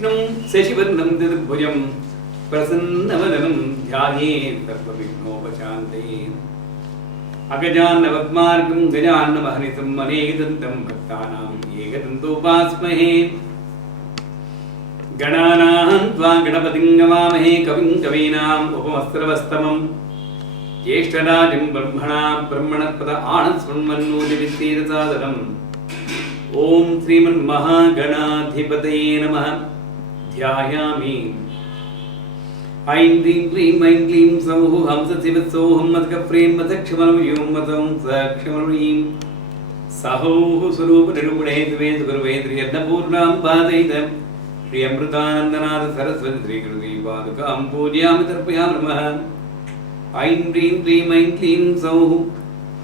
विष्णुं शशिवर्णं चतुर्भुजं प्रसन्नवदनं ध्यायेत् सर्वविघ्नोपशान्तये अगजाननपद्मार्कं गजाननमहनिशं अनेकदन्तं भक्तानां एकदन्तोपास्महे गणानां त्वा गणपतिं नमामहे कविं कवीनाम् उपमस्त्रवस्तमम् ज्येष्ठराजं ब्रह्मणस्पत आनशृण्वन्नोतिवित्तेरसादनम् ओम श्रीमन्महागणाधिपतये नमः। ध्यायामि ऐं ह्रीं क्लीं ऐं क्लीं सौः हंसशिवसौहं मदकप्रेम मदक्षमनुयों मदं सक्षमनुयीं सहोः स्वरूपनिरूपणे द्वे सुगुरुवे त्र्यन्नपूर्णां पादयित श्री अमृतानन्दनाथ सरस्वती श्रीकृति पादुकां पूजयामि तर्पयामि नमः। ऐं ह्रीं क्लीं ऐं क्लीं सौः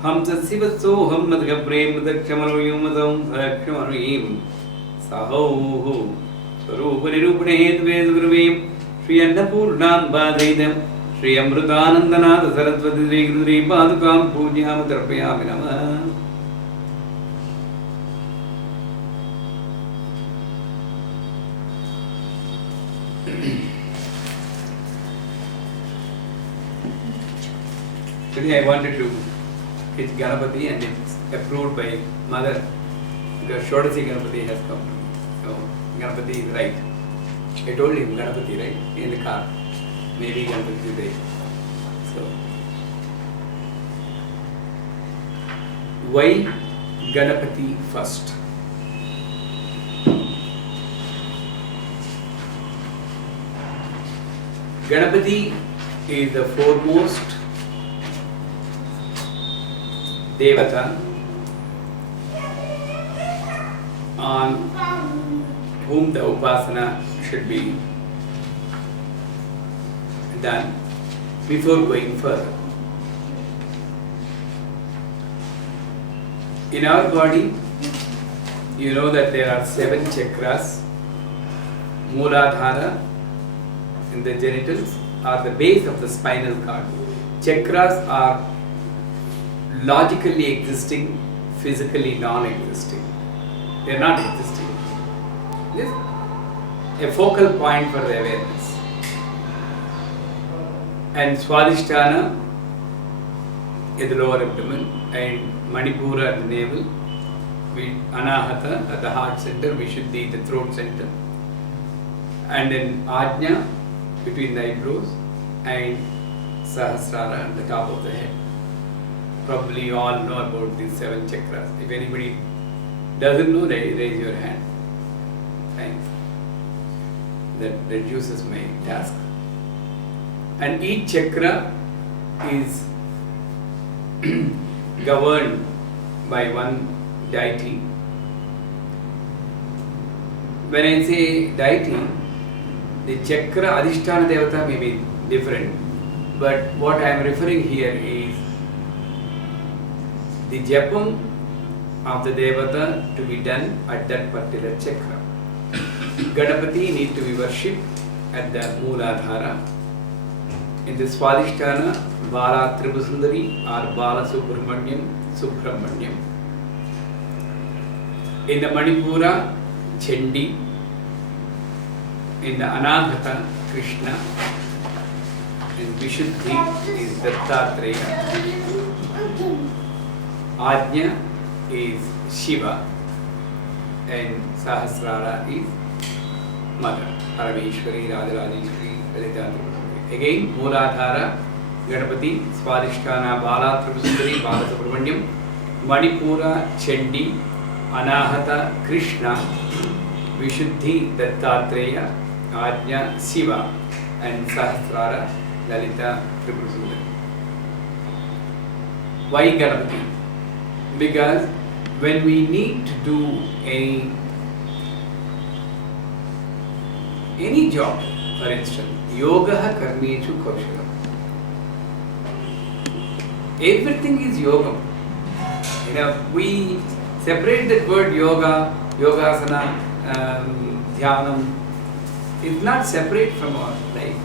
हंसशिवसोहं मदकप्रेम मदक्षमनुयों मदं सक्षमनुयीं सहोः स्वरूपनिरूपणे द्वे सुगुरुवे श्री अन्नपूर्णां पादयित श्री अमृतानन्दनाथ सरस्वती श्रीकृति पादुकां पूजयामि तर्पयामि नमः। Today I wanted to hit Ganapati and it's approved by mother because Shodasi Ganapati has come to me. So Ganapati is right. I told him Ganapati, right, in the car. Maybe Ganapati is right. So why Ganapati first? Ganapati is the foremost Devata on whom the upasana should be done before going further. In our body, you know that there are 7 chakras. Mooladhara in the genitals are the base of the spinal cord. Chakras are logically existing, physically non-existing. They are not existing. This is a focal point for the awareness. And Swadhisthana at the lower abdomen and Manipura at the navel, Anahata at the heart center, Vishuddhi at the throat center, and then Ajna between the eyebrows and Sahasrara at the top of the head. Probably you all know about these 7 chakras. If anybody doesn't know, raise your hand. Thanks. That reduces my task. And each chakra is governed by one deity. When I say deity, the chakra Adhisthana Devata may be different, but what I am referring here is the japam of the Devata to be done at that particular chakra. Ganapati need to be worshipped at the Mooladhara. In the Swadhisthana, Bala Tribhusundari or Bala Subramanyam. In the Manipura, Chandi. In the Anahata, Krishna. In Vishuddhi is Dattatreya. Ajna is Shiva and Sahasrara is Mother, Parameshwari, Radharajeshwari, Lalita Tribhusundari. Again, Mooladhara, Ganapati, Swadhisthana, Bala Tribhusundari, Bala Subramanyam, Manipura, Chandi, Anahata, Krishna, Vishuddhi, Dattatreya, Ajna, Shiva and Sahasrara, Lalita Tribhusundari. Why Ganapati? Because when we need to do any job, for instance, yoga karmechu kaushalam. Everything is yoga. We separate that word yoga, yogasana, dhyanam. It's not separate from our life.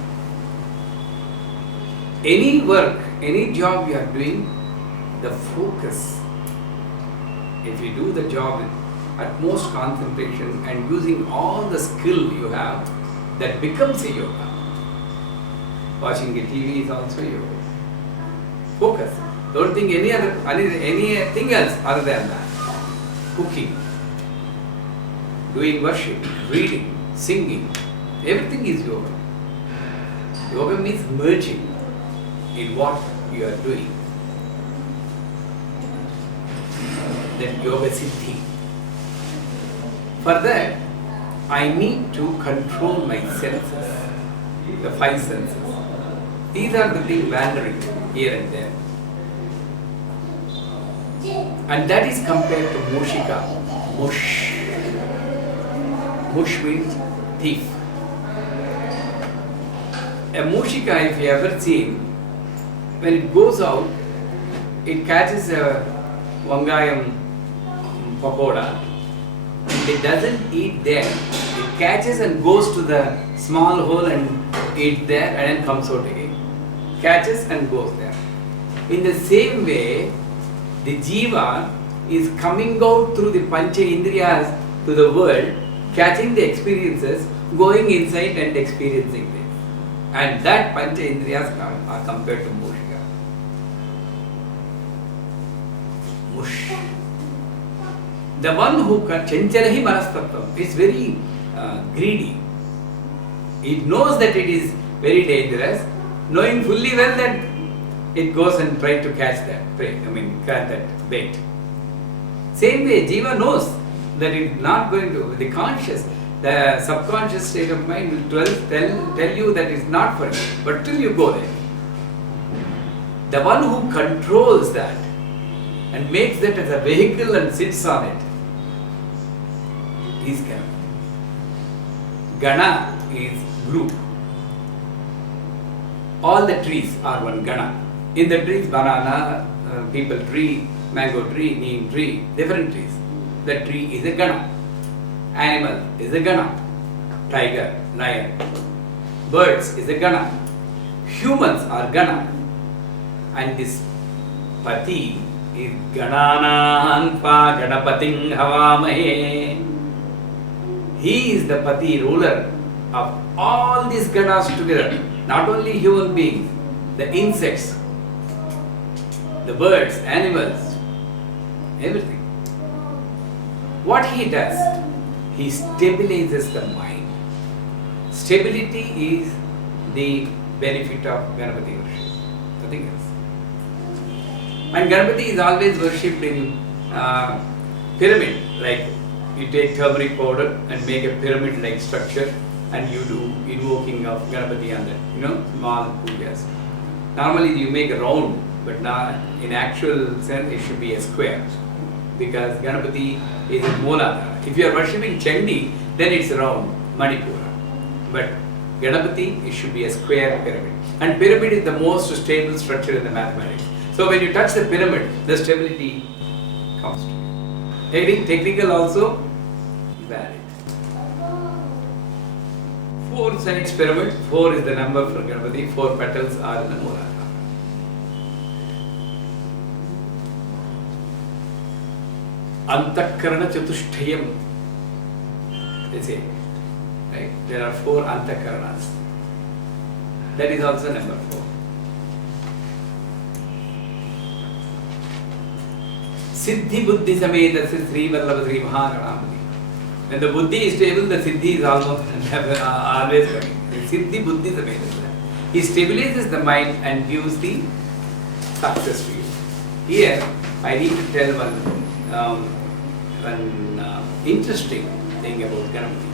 Any work, any job you are doing, the focus, if you do the job utmost concentration and using all the skill you have, that becomes a yoga. Watching the TV is also yoga. Focus. Don't think anything else other than that. Cooking, doing worship, reading, singing, everything is yoga. Yoga means merging in what you are doing. Then yoga siddhi. For that, I need to control my senses, the five senses. These are the things wandering here and there. And that is compared to mushika. Mush. Mush means thief. A mushika, if you ever seen, when it goes out, it catches a vangayam pakoda. It doesn't eat there. It catches and goes to the small hole and eats there and then comes out again. Catches and goes there. In the same way, the jiva is coming out through the pancha indriyas to the world, catching the experiences, going inside and experiencing them. And that pancha indriyas are compared to mushika. Mush. The one who chanchalahi manastattvam is very greedy. It knows that it is very dangerous, knowing fully well that it goes and tries to catch that prey, catch that bait. Same way, jiva knows that it is not going to, the subconscious state of mind will tell you that it's not for you, but till you go there. The one who controls that and makes that as a vehicle and sits on it is Ganapati. Gana is group. All the trees are one Gana. In the trees, banana, people tree, mango tree, neem tree, different trees. The tree is a Gana. Animal is a Gana. Tiger, lion. Birds is a Gana. Humans are Gana. And this Pati is Ganananpa Ganapating Havamahe. He is the Pati, ruler of all these Ganas together. Not only human beings, the insects, the birds, animals, everything. What he does, he stabilizes the mind. Stability is the benefit of Ganapati worship, nothing else. And Ganapati is always worshipped in pyramid, like you take turmeric powder and make a pyramid-like structure and you do invoking of Ganapati on that, small pujas. Normally you make a round, but now in actual sense it should be a square, because Ganapati is in Mooladhara. If you are worshipping Chandi, then it's round, Manipura. But Ganapati, it should be a square pyramid. And pyramid is the most stable structure in the mathematics. So when you touch the pyramid, the stability comes to you. Technical also, valid. 4 sides pyramid, 4 is the number for Ganapati, 4 petals are in the Mooladhara. Antakarana Chatushtayam, they say, right? There are 4 Antakaranas. That is also number 4. Siddhi Buddhi Sametasya Sri Vallabha Sri Mahaganapati. When the Buddhi is stable, the Siddhi is almost always coming. Siddhi Buddhi Sametasya. He stabilizes the mind and gives the success to you. Here, I need to tell one interesting thing about Ganapati.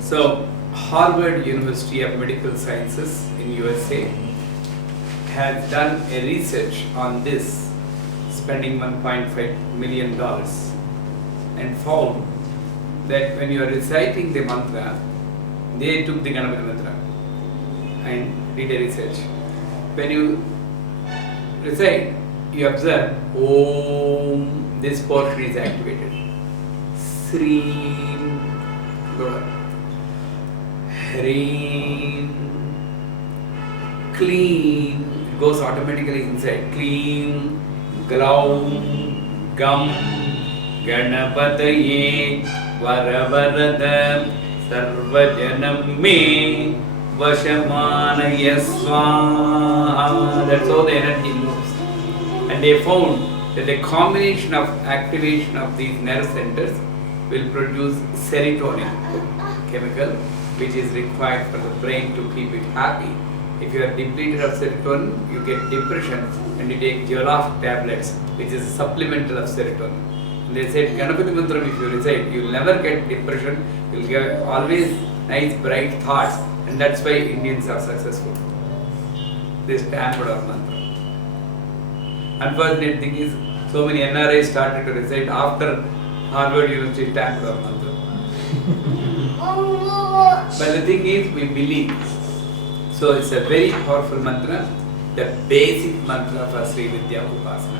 So, Harvard University of Medical Sciences in USA has done a research on this, spending $1.5 million, and found that when you are reciting the mantra, they took the Ganapati mantra and did a research. When you recite, you observe Om, this portion is activated. Sreem, lower. Hreem, Clean, it goes automatically inside. Clean, Glaum, Gum, Ganapataye Varavarada Sarvajanam me Vashamanaya Swaha. That's how the energy moves. And they found that the combination of activation of these nerve centers will produce serotonin chemical, which is required for the brain to keep it happy. If you are depleted of serotonin, you get depression and you take Zoloft tablets, which is a supplemental of serotonin. And they said, Ganapati Mantram, if you recite, you will never get depression, you will get always nice bright thoughts, and that's why Indians are successful. This Tampada mantra. Unfortunate thing is, so many NRIs started to recite after Harvard University Tampada mantra. But the thing is, we believe. So it's a very powerful mantra, the basic mantra for Sri Vidya Upasana.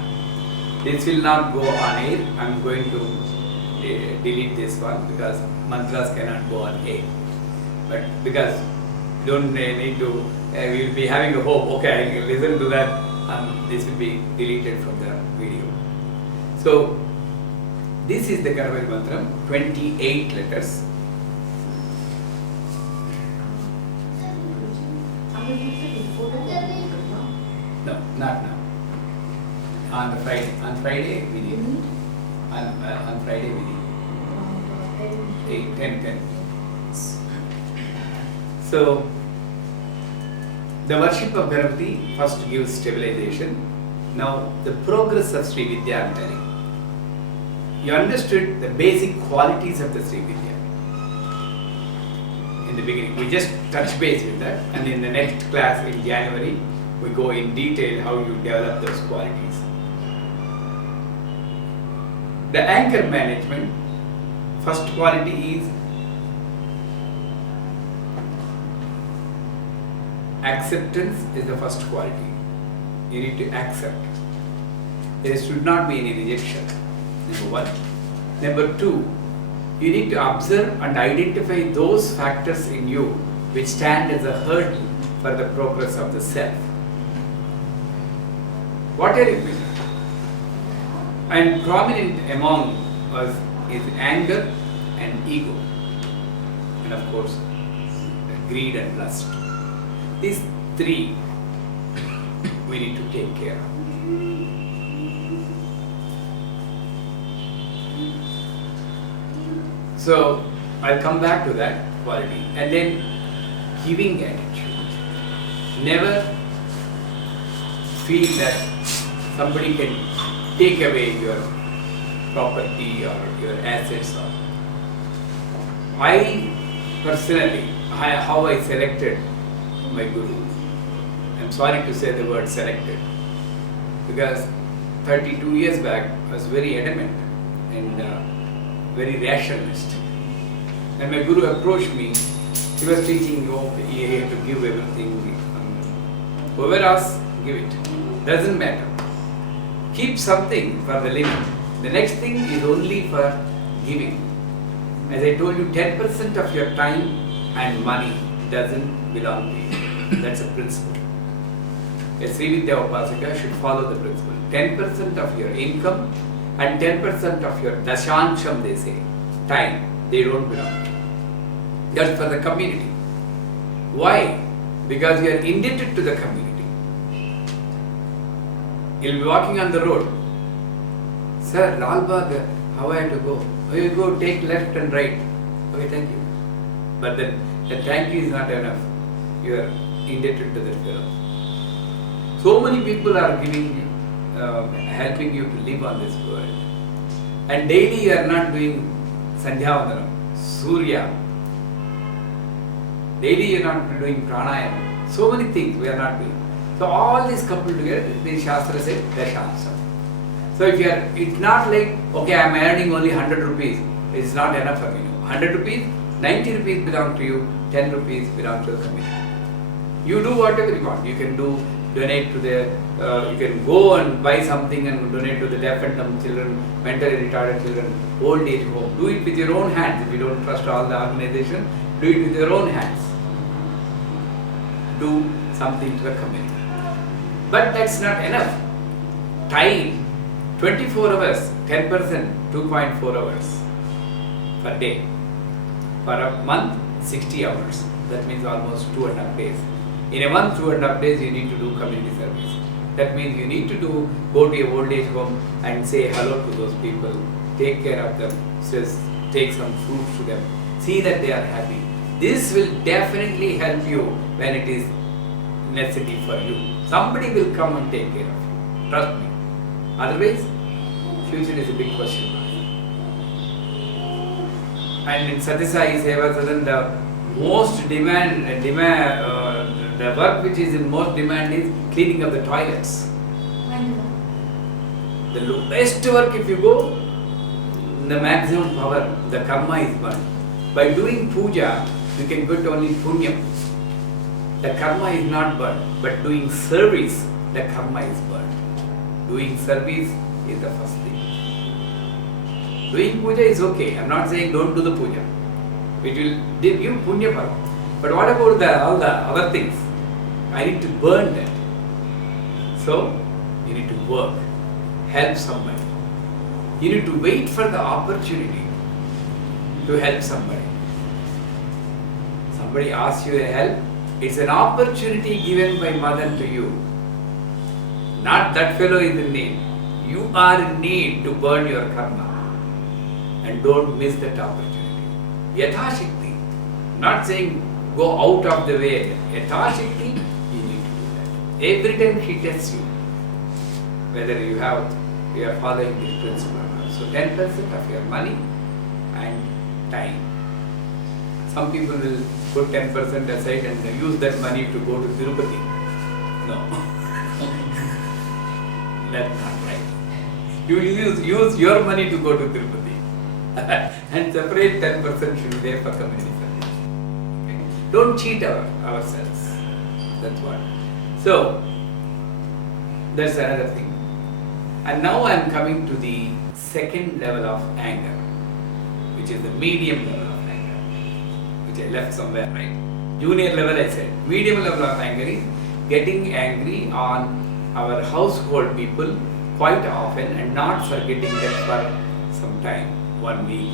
This will not go on air. I'm going to delete this one because mantras cannot go on air. But because don't need to, we will be having a hope, okay, I can listen to that, this will be deleted from the video. So this is the Ganapati mantra, 28 letters. No, not now. On Friday we did. On Friday we did. 10. So the worship of Ganapati first gives stabilization. Now the progress of Sri Vidya I am telling. You understood the basic qualities of the Sri Vidya in the beginning. We just touch base with that, and in the next class in January we go in detail how you develop those qualities. The anchor management, first quality is acceptance is the first quality. You need to accept. There should not be any rejection, number one. Number two, you need to observe and identify those factors in you which stand as a hurdle for the progress of the self. What are it? And prominent among us is anger and ego, and of course greed and lust. These three we need to take care of. So I'll come back to that quality. And then giving attitude. Never feel that somebody can take away your property or your assets. I personally, how I selected my guru. I'm sorry to say the word selected, because 32 years back I was very adamant and very rationalist. And my guru approached me. He was teaching, you have to give everything. Whoever asks, give it. Doesn't matter. Keep something for the living. The next thing is only for giving. As I told you, 10% of your time and money doesn't belong to you. That's a principle. A Sri Vidya Upasaka should follow the principle. 10% of your income and 10% of your dashansham, they say, time, they don't belong to you. That's for the community. Why? Because you are indebted to the community. You'll be walking on the road. Sir, Lalbagh, how I have to go? Oh, you go, take left and right. Okay, thank you. But then the thank you is not enough. You are indebted to that fellow. So many people are giving you, helping you to live on this world. And daily you are not doing Sandhya Vandanam, Surya. Daily you are not doing pranayama. So many things we are not doing. So all these coupled together, the Shastra said, Dashamsa. So if you are, it's not like, okay, I am earning only 100 rupees. It's not enough for me. 100 rupees, 90 rupees belong to you, 10 rupees belong to the community. You do whatever you want. You can donate to the, you can go and buy something and donate to the deaf and dumb children, mentally retarded children, old age home. Do it with your own hands. If you don't trust all the organization, do it with your own hands. Do something to the community. But that's not enough. Time 24 hours, 10%, 2.4 hours per day. For a month, 60 hours. That means almost 2.5 days. In a month, 2.5 days, you need to do community service. That means you need to go to your old age home and say hello to those people, take care of them, take some food to them, see that they are happy. This will definitely help you when it is necessary for you. Somebody will come and take care of you. Trust me. Otherwise, future is a big question mark. And in Satisai Seva Sadan, the most the work which is in most demand is cleaning of the toilets. The lowest work, if you go, the maximum power, the karma is burned. By doing puja, you can get only punyam. The karma is not burned, but doing service, the karma is burned. Doing service is the first thing. Doing puja is okay. I am not saying don't do the puja. It will give you punya phala. But what about all the other things? I need to burn that. So, you need to work, help somebody. You need to wait for the opportunity to help somebody. Somebody asks you a help, it's an opportunity given by mother to you. Not that fellow is in need. You are in need to burn your karma. And don't miss that opportunity. Yatha Shakti. Not saying go out of the way. Yatha Shakti, you need to do that. Every time she tests you, whether you are following this principle or not. So 10% of your money and time. Some people will put 10% aside and use that money to go to Tirupati. No. That's not right. You use your money to go to Tirupati. And separate 10% should be there for community service. Okay? Don't cheat ourselves. That's what. So, that's another thing. And now I am coming to the second level of anger, which is the medium level of anger, which I left somewhere, right? Junior level I said. Medium level of anger is getting angry on our household people quite often and not forgetting them for some time. 1 week,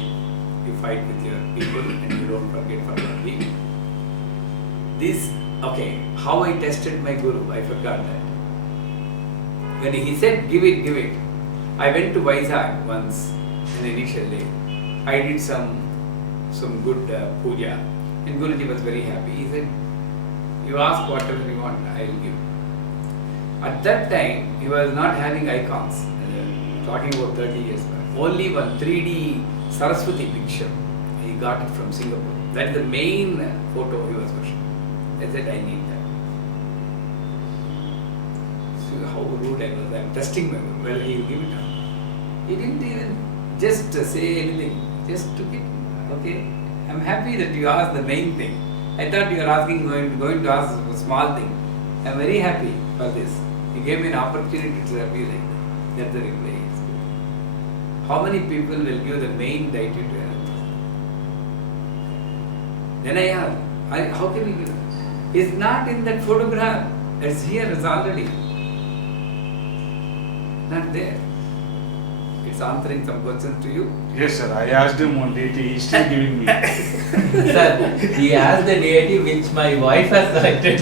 you fight with your people and you don't forget for 1 week. This, okay, how I tested my guru, I forgot that. When he said, give it, I went to Vizag once in the initial day. I did some good puja and Guruji was very happy. He said, you ask whatever you want, I will give. At that time, he was not having icons, talking about 30 years back. Only one 3D Saraswati picture. He got it from Singapore. That is the main photo he was worshiping. I said, I need that. So how rude I was. I am testing my guru. Well, he will give it up. He didn't even just say anything. Just took it. Okay. I am happy that you asked the main thing. I thought you were going to ask a small thing. I am very happy for this. You gave me an opportunity to serve you like that. That's the reply. How many people will give the main deity to another? Then I asked, how can we give it? It's not in that photograph. It's here, it's already. Not there. It's answering some questions to you. Yes, sir. I asked him one deity. He's still giving me. Sir, he asked the deity which my wife has selected.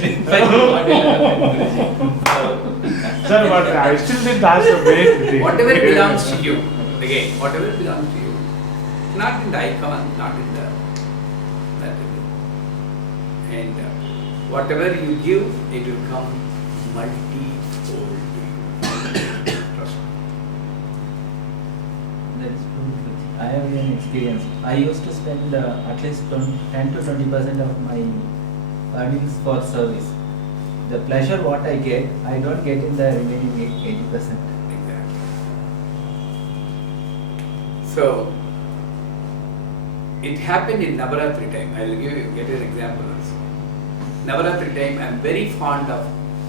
Sir, but I still didn't ask the main deity. Whatever belongs to you. Again, whatever belongs to you, not in the icon, not in the that. And whatever you give, it will come multi-fold to you. Trust me. That is true. I have an experience. I used to spend at least 10 to 20% of my earnings for service. The pleasure what I get, I don't get in the remaining 80%. So, it happened in Navaratri time. I will get an example also. Navaratri time, I am very fond of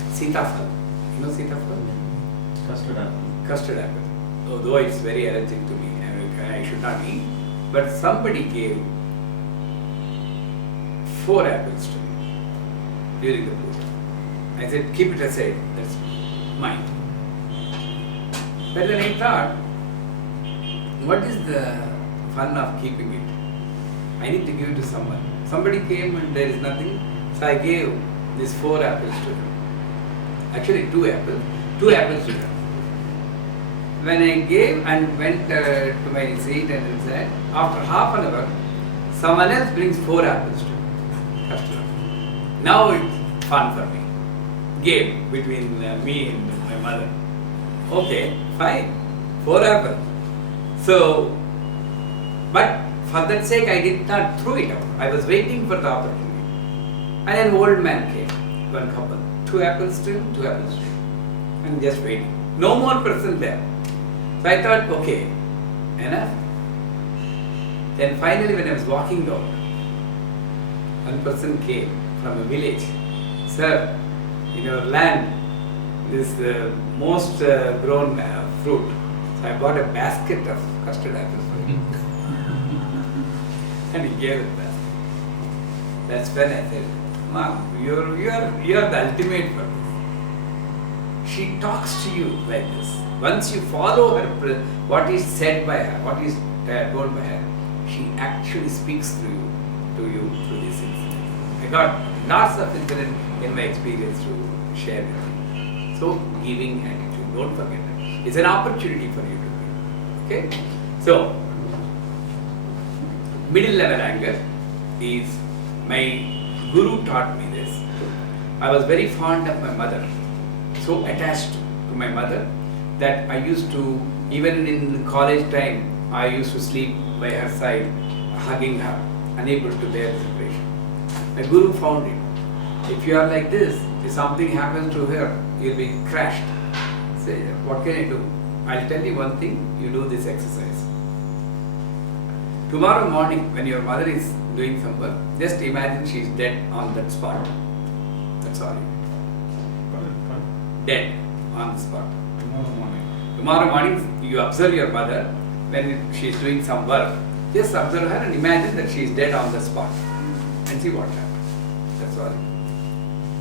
Sitafal. You know Sitafal? Custard apple. Custard apple. Although it's very allergic to me, I should not eat. But somebody gave 4 apples to me during the puja. I said, keep it aside, that's mine. But then I thought, what is the fun of keeping it? I need to give it to someone. Somebody came and there is nothing, so I gave these 4 apples to him. Actually 2 apples to him. When I gave and went to my seat and said, after half an hour, someone else brings 4 apples to customer. Now it's fun for me. Game between me and my mother. Okay, fine. 4 apples. So, but for that sake, I did not throw it out. I was waiting for the opportunity. And an old man came, one couple. 2 apples to him, 2 apples to him. And just waiting. No more person there. So I thought, okay, enough. Then finally when I was walking out, one person came from a village. Sir, in our land, this most grown fruit. So I bought a basket of custard apples for him. And he gave it back. That's when I said, Mom, you are the ultimate for this. She talks to you like this. Once you follow her, what is said by her, what is told by her, she actually speaks through you through these incidents. I got lots of incidents in my experience to share with you. So, giving attitude, don't forget that. It's an opportunity for you to give. Okay? So, middle level anger is, my guru taught me this. I was very fond of my mother, so attached to my mother that I used to, even in college time, I used to sleep by her side, hugging her, unable to bear the separation. My guru found it. If you are like this, if something happens to her, you'll be crushed. Say, what can I do? I'll tell you one thing, you do this exercise. Tomorrow morning, when your mother is doing some work, just imagine she is dead on that spot. That's all. Dead on the spot. Tomorrow morning, you observe your mother when she is doing some work. Just observe her and imagine that she is dead on the spot. And see what happens. That's all.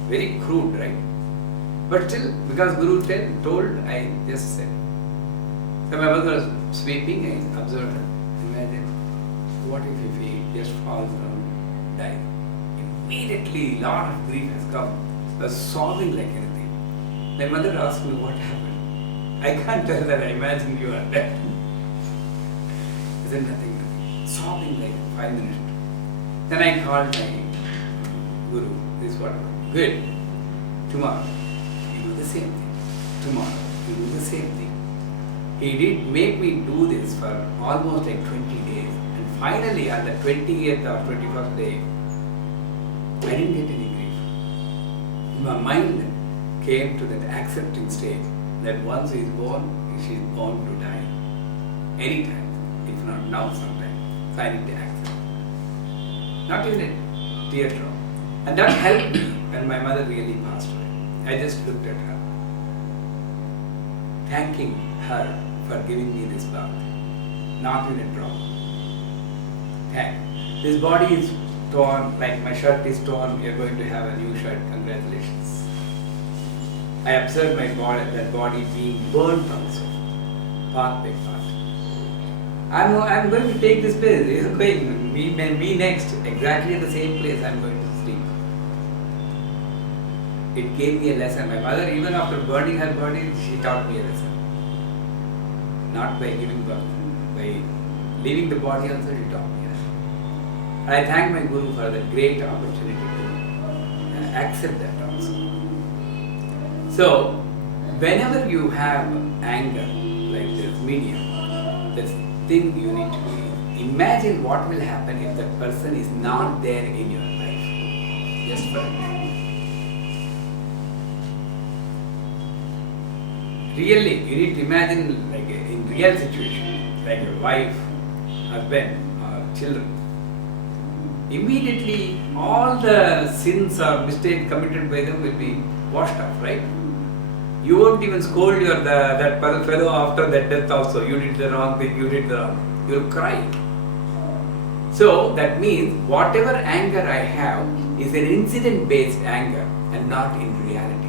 Very crude, right? But still, because Guru told, I just said. So my mother was sweeping, I observed her. Imagine, what if he just falls down and dies? Immediately, lot of grief has come. I was sobbing like anything. My mother asked me, what happened? I can't tell that, I imagine you are dead. I said, nothing. Sobbing like 5 minutes. Then I called my Guru, this is what happened. Good. Tomorrow, you do the same thing. Tomorrow, you do the same thing. He did make me do this for almost like 20 days. And finally, on the 20th or 21st day, I didn't get any grief. My mind came to that accepting stage that once he is born, she is born to die. Anytime, if not now, sometime. So I need to accept. Not even a teardrop. And that helped me when my mother really passed away. I just looked at her, thanking her for giving me this birth. Not even a drop. Thank. This body is torn, like my shirt is torn, we are going to have a new shirt, congratulations. I observed my body, that body being burnt also, part by part. I'm going to take this place, it's going, me next, exactly the same place I'm going to sleep. It gave me a lesson. My mother, even after burning her body, she taught me a lesson. Not by giving birth, by leaving the body also, she taught me a lesson. And I thank my Guru for the great opportunity to accept that also. So, whenever you have anger like this medium, this thing you need to do, imagine what will happen if that person is not there in your life. Just for a minute. Really, you need to imagine like in real situation, like your wife, husband, or children. Immediately, all the sins or mistakes committed by them will be washed off, right? You won't even scold that fellow after that death also. You did the wrong thing, you did the wrong. You'll cry. So that means whatever anger I have is an incident-based anger and not in reality.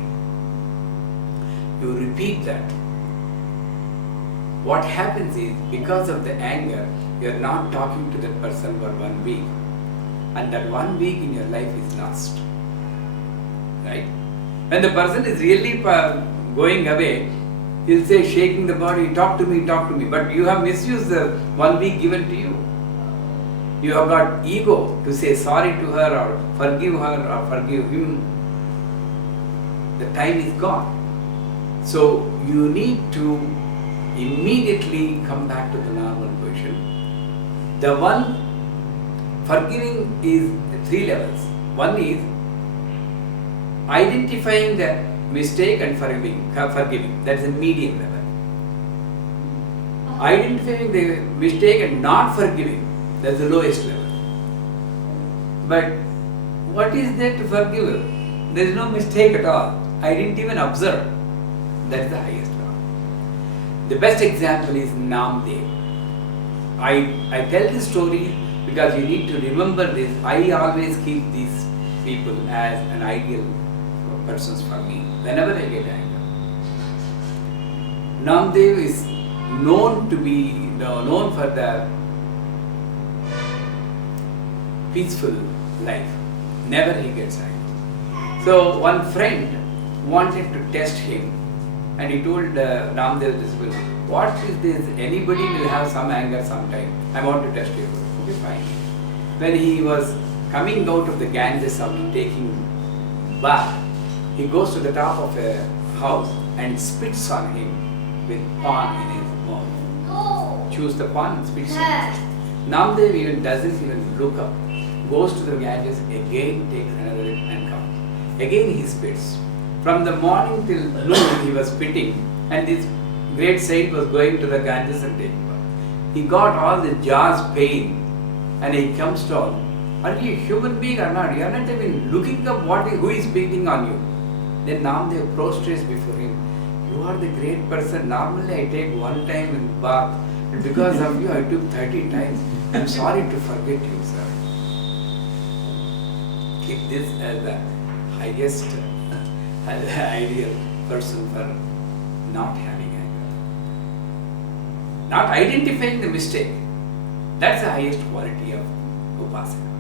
You repeat that. what happens is, because of the anger, you are not talking to that person for 1 week. And that 1 week in your life is lost. Right? When the person is really going away, he'll say, shaking the body, talk to me, but you have misused the 1 week given to you. You have got ego to say sorry to her or forgive him. The time is gone. So you need to immediately come back to the normal position. The one forgiving is 3 levels. One is identifying the mistake and forgiving. That's a medium level. Identifying the mistake and not forgiving, that's the lowest level. But what is there to forgive? There is no mistake at all. I didn't even observe. That's the highest level. The best example is Namdev. I tell this story because you need to remember this. I always keep these people as an ideal persons for me whenever I get anger. Namdev is known for the peaceful life. Never he gets angry. So one friend wanted to test him, and he told Namdev this will, what is this? Anybody will have some anger sometime. I want to test you. Okay, fine. When he was coming out of the Ganges after taking bath, he goes to the top of a house and spits on him with pan in his mouth. Chews the pan and spits on him. Namdev even doesn't even look up. Goes to the Ganges, again takes another and comes. Again he spits. From the morning till noon he was spitting, and this great saint was going to the Ganges and taking bath. He got all the jaws pain, and he comes down. Are you a human being or not? You are not even looking up who is spitting on you. Then Namdev prostrates before him. You are the great person. Normally I take 1 time in bath, and because of you I took 30 times. I am sorry to forget you, sir. Keep this as the highest ideal person for not having anger. Not identifying the mistake. That's the highest quality of Upasana.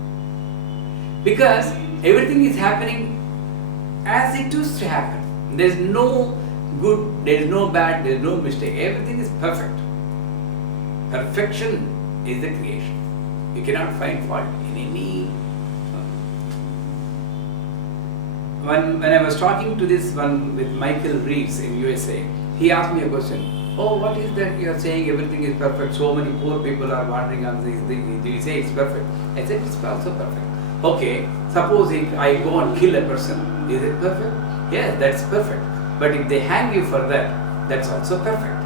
Because everything is happening as it used to happen. There is no good, there is no bad, there is no mistake. Everything is perfect. Perfection is the creation. You cannot find fault in any. When I was talking to this one with Michael Reeves in USA, he asked me a question. Oh, what is that you are saying everything is perfect? So many poor people are wandering on these things. Do you say it's perfect? I said it's also perfect. Okay, suppose I go and kill a person. Is it perfect? Yes, that's perfect. But if they hang you for that, that's also perfect.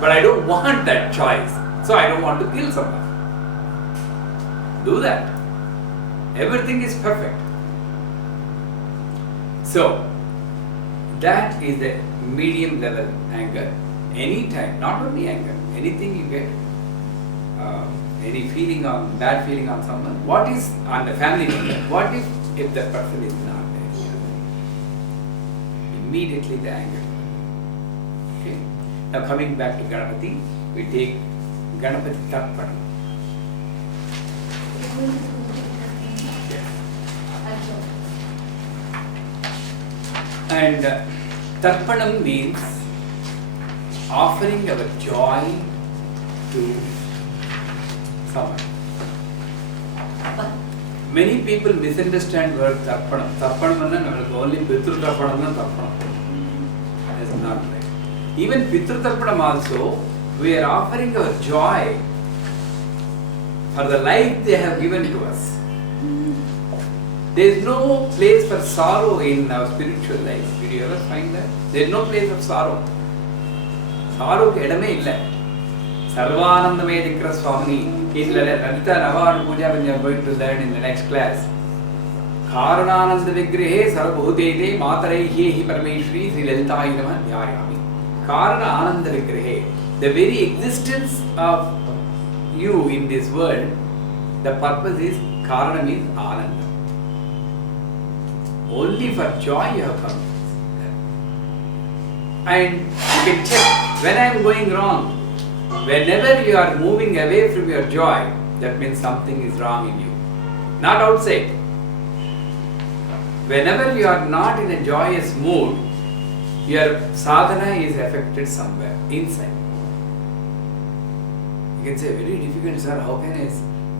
But I don't want that choice. So I don't want to kill someone. Do that. Everything is perfect. So, that is the medium level anger. Anytime, not only anger, anything you get, any bad feeling on someone, what is on the family member, what if the person is not there? Immediately the anger. Okay. Now coming back to Ganapati, we take Ganapati Tarpana. And Tarpanam means offering our joy to someone. Many people misunderstand word Tarpanam. Tarpanam is only Pitru Tarpanam and Tarpanam. That's not right. Even Pitru Tarpanam also, we are offering our joy for the life they have given to us. There is no place for sorrow in our spiritual life. Did you ever find that? There is no place of sorrow. Sorrow ke idame illa. Sarvanandame Dikra Swamini in Lalita Navaran Puja when you are going to learn in the next class. Karanananda Vigrihe Sarabhutete Mataraihe Hi Parameshri Sri Lalita Inama Dhyayami. Karanananda Vigrihe. The very existence of you in this world, the purpose is Karanam is Ananda. Only for joy you have come. and you can check when I am going wrong. Whenever you are moving away from your joy, that means something is wrong in you, not outside. Whenever you are not in a joyous mood, your sadhana is affected somewhere inside. You can say, very difficult, sir. How can I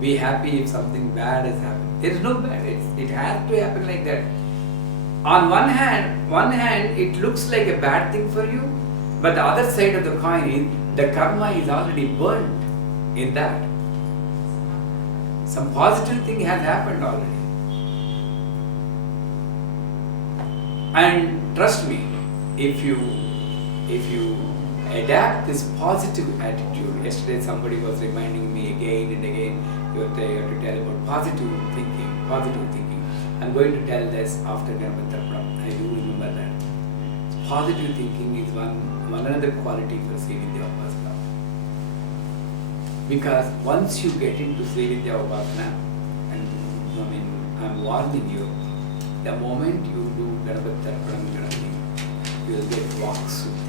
be happy if something bad has happened? There is no bad. It has to happen like that. On one hand, it looks like a bad thing for you, but the other side of the coin is the karma is already burnt in that. Some positive thing has happened already. And trust me, if you adapt this positive attitude, yesterday somebody was reminding me again and again, you have to tell about positive thinking. I'm going to tell this after Ganapati Tarpanam. I do remember that. Positive thinking is one another quality for Sri Vidya Upasana. Because once you get into Sri Vidya Upasana, and I'm warning you, the moment you do Ganapati Tarpanam, you will get Vak-Suddhi.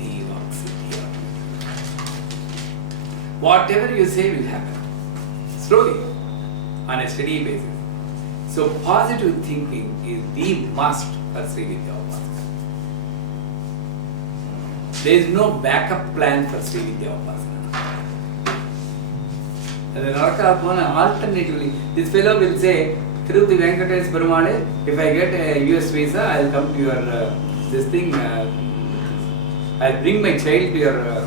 Whatever you say will happen. Slowly, on a steady basis. So positive thinking is the must for Sri Vidya Upasana. There is no backup plan for Sri Vidya Upasana. Alternatively, this fellow will say, Tirupati Venkatesh Perumale, if I get a US visa, I'll come to your this thing. I'll bring my child to your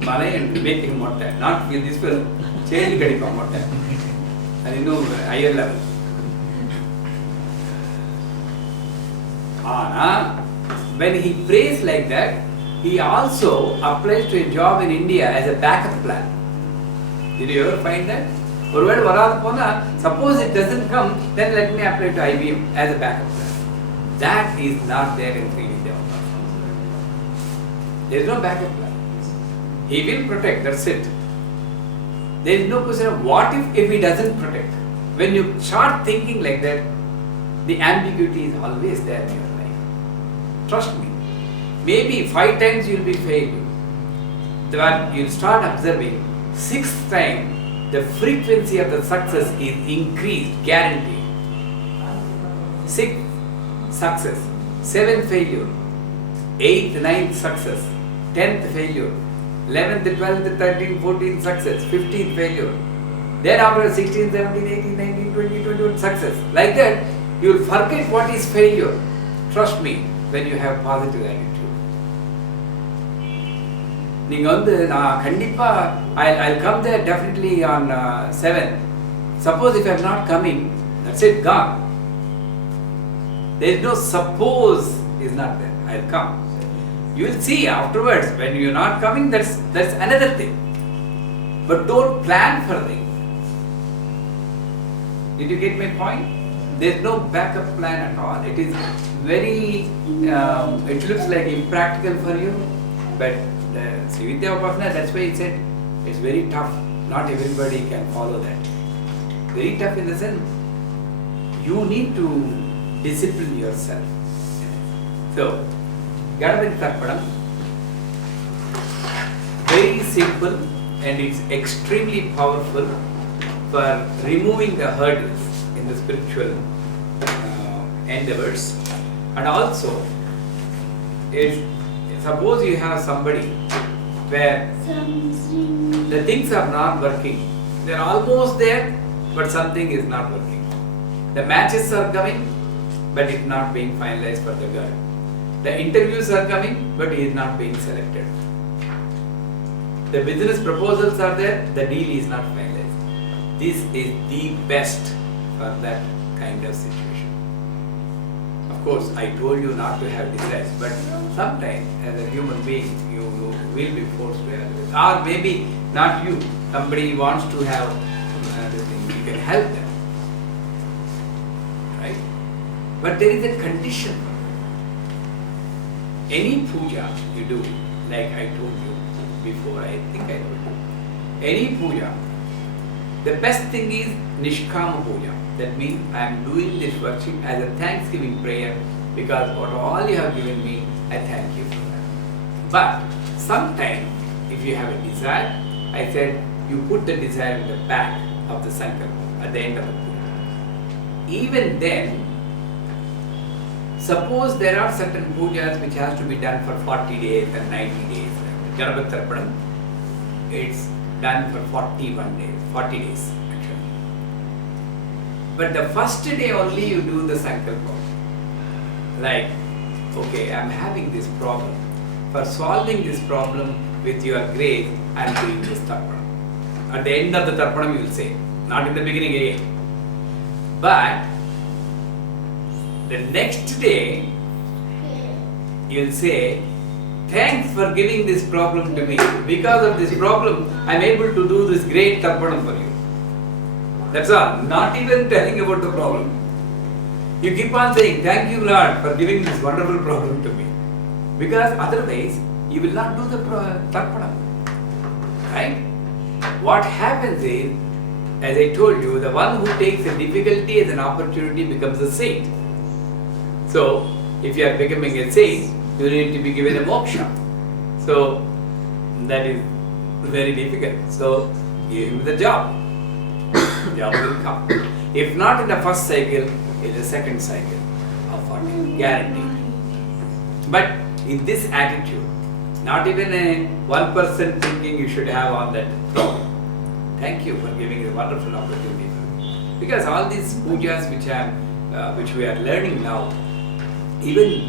Malay and make him mortal. Not with this fellow, child getting mortal. And you know, higher level. When he prays like that, he also applies to a job in India as a backup plan. Did you ever find that? Suppose it doesn't come, then let me apply to IBM as a backup plan. That is not there in Sri Vidya Upasana. There is no backup plan. He will protect, that's it. There is no question of what if he doesn't protect. When you start thinking like that, the ambiguity is always there in your life. Trust me. Maybe 5 times you will be failed. But you will start observing, 6th time, the frequency of the success is increased, guaranteed. 6th, success. 7th, failure. 8th, 9th, success. 10th, failure. 11th, 12th, 13th, 14th, success. 15th, failure. Then after 16, 17, 18, 19, 20, 21, success. Like that, you will forget what is failure. Trust me, when you have positive attitude. I'll come there definitely on 7th. Suppose if I'm not coming, that's it, gone. There is no suppose is not there. I'll come. You will see afterwards when you're not coming, that's another thing. But don't plan for things. Did you get my point? There's no backup plan at all. It is very, it looks like impractical for you, but the Sri Vidya Upasana, that's why it said it's very tough. Not everybody can follow that. Very tough in the sense, you need to discipline yourself. So, Ganapati Tarpanam, very simple and it's extremely powerful for removing the hurdles in the spiritual endeavors. And also, suppose you have somebody where the things are not working, they are almost there, but something is not working. The matches are coming, but it is not being finalized for the girl. The interviews are coming, but he is not being selected. The business proposals are there, the deal is not finalized. This is the best for that kind of situation. Of course, I told you not to have desires, but sometimes as a human being, you will be forced to have this. Or maybe not you, somebody wants to have this thing, you can help them. Right? But there is a condition. Any puja you do, like I told you before, I think I told you, any puja, the best thing is Nishkama puja. That means I am doing this worship as a thanksgiving prayer because what all you have given me, I thank you for that. But sometime, if you have a desire, I said you put the desire in the back of the sankalpa at the end of the puja. Even then, suppose there are certain pujas which has to be done for 40 days and 90 days. Ganapati Tarpanam, it's done for 41 days, 40 days actually. But the first day only you do the sankalpa. Like, okay, I am having this problem. For solving this problem with your grace, I am doing this Tarpanam. At the end of the Tarpanam you will say, not in the beginning again. But the next day you will say, thanks for giving this problem to me. Because of this problem, I am able to do this great Tarpanam for you. That's all. Not even telling about the problem. You keep on saying, thank you Lord for giving this wonderful problem to me. Because otherwise, you will not do the Tarpanam. Right? What happens is, as I told you, the one who takes a difficulty as an opportunity becomes a saint. So, if you are becoming a saint, you need to be given a moksha. So, that is very difficult. So, give him the job. Job will come. If not in the first cycle, in the second cycle of 40, guaranteed. But in this attitude, not even a 1% thinking you should have on that problem. Thank you for giving a wonderful opportunity for me. Because all these pujas which we are learning now, even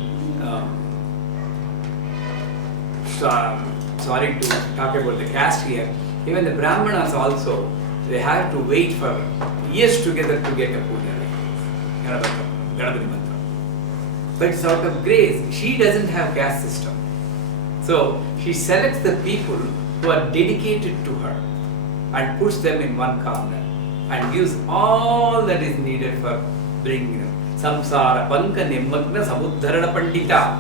sorry to talk about the caste here, even the Brahmanas also, they have to wait for years together to get a puja like this, Ganapati Mantra. But it's out of grace. She doesn't have caste system. So she selects the people who are dedicated to her and puts them in one corner and gives all that is needed for bringing them. Samsara panka nimmagna samudharana pandita.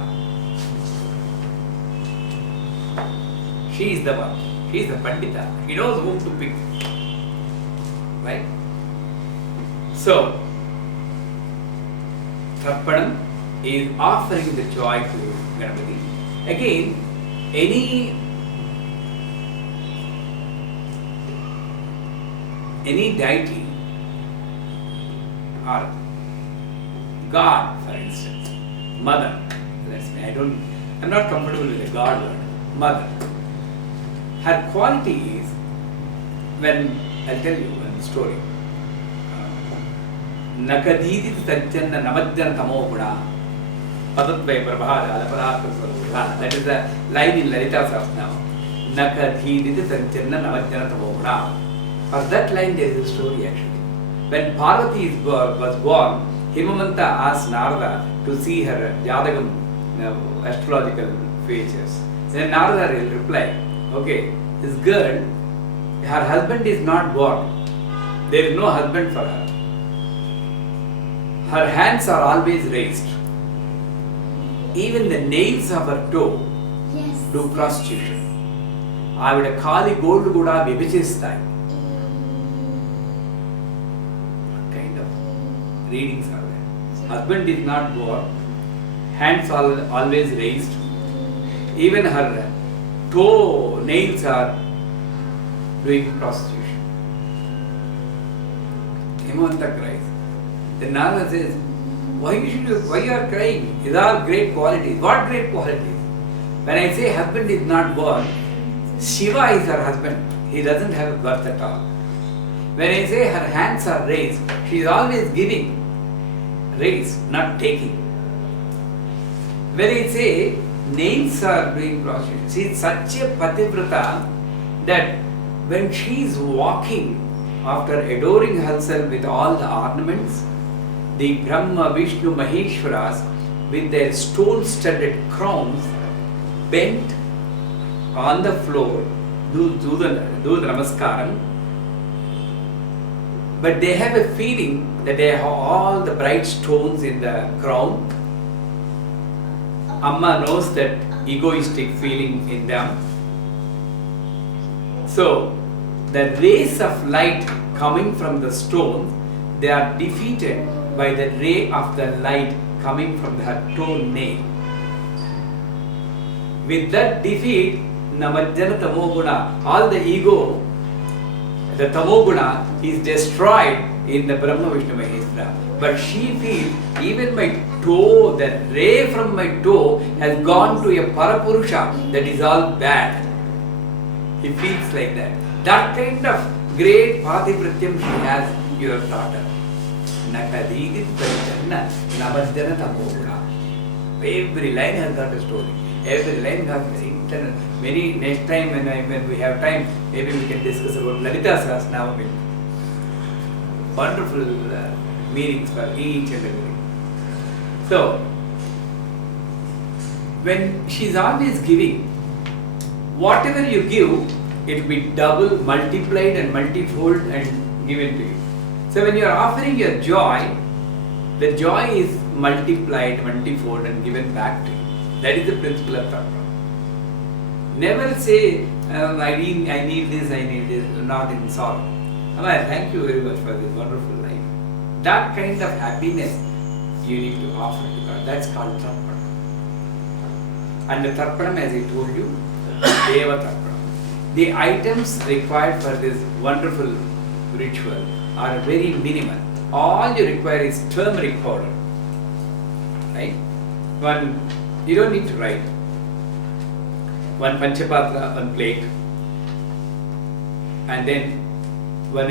She is the one. She is the pandita. He knows whom to pick. Right? So, Tarpanam is offering the joy to Ganapati. Again, any deity or God, for instance, mother, let's say, I'm not comfortable with the God word, mother. Her quality is, when, I'll tell you one story. Nakadidit Tanchanna Namadjan Tamoguna Padatve Prabhada Alaparaha. That is the line in Lalita Sahasranama. Nakadidit Tanchanna Namadjana Tamoguna. For that line there is a story actually. When Parvati was born, Himamanta asked Narada to see her Jadagam astrological features. Then Narada will reply, okay, this girl, her husband is not born. There is no husband for her. Her hands are always raised. Even the nails of her toe do prostitution. Avida Kali gold kuda vibhachisthayi. What kind of readings are there? Husband is not born. Hands are always raised. Even her toe nails are doing prostitution. Himamanta cries. Then Narada says, why you are crying? These are great qualities. What great qualities? When I say husband is not born, Shiva is her husband. He doesn't have a birth at all. When I say her hands are raised, she is always giving. Raised, not taking. When I say nails are doing prostitution, she is such a pativrata that when she is walking after adoring herself with all the ornaments, the Brahma, Vishnu, Maheshwaras with their stone-studded crowns bent on the floor, do the namaskaram, but they have a feeling that they have all the bright stones in the crown. Amma knows that egoistic feeling in them. So, the rays of light coming from the stone, they are defeated by the ray of the light coming from her toe nail. With that defeat, Namajjana Tamoguna, all the ego, the Tamoguna is destroyed in the Brahma Vishnu Maheshwara. But she feels, even my toe, the ray from my toe has gone to a Parapurusha that is all bad. He feels like that. That kind of great Patiprathyam she has, your daughter. Nakadidit Parijanna Namajjana Tamoguna. Every line has got a story. Every line has internal. Maybe next time when we have time, maybe we can discuss about Lalita Sahasranamam. Wonderful meanings for each and everything. So, when she is always giving, whatever you give, it will be double, multiplied and multifold and given to you. So when you are offering your joy, the joy is multiplied, multifold and given back to you. That is the principle of Tattva. Never say, I need this, not in sorrow. Thank you very much for this wonderful life. That kind of happiness you need to offer to God. That's called Tarpana. And the Tarpanam, as I told you, Deva Tarpanam. The items required for this wonderful ritual are very minimal. All you require is turmeric powder. Right? You don't need to write. One Panchapatra, one plate. And then one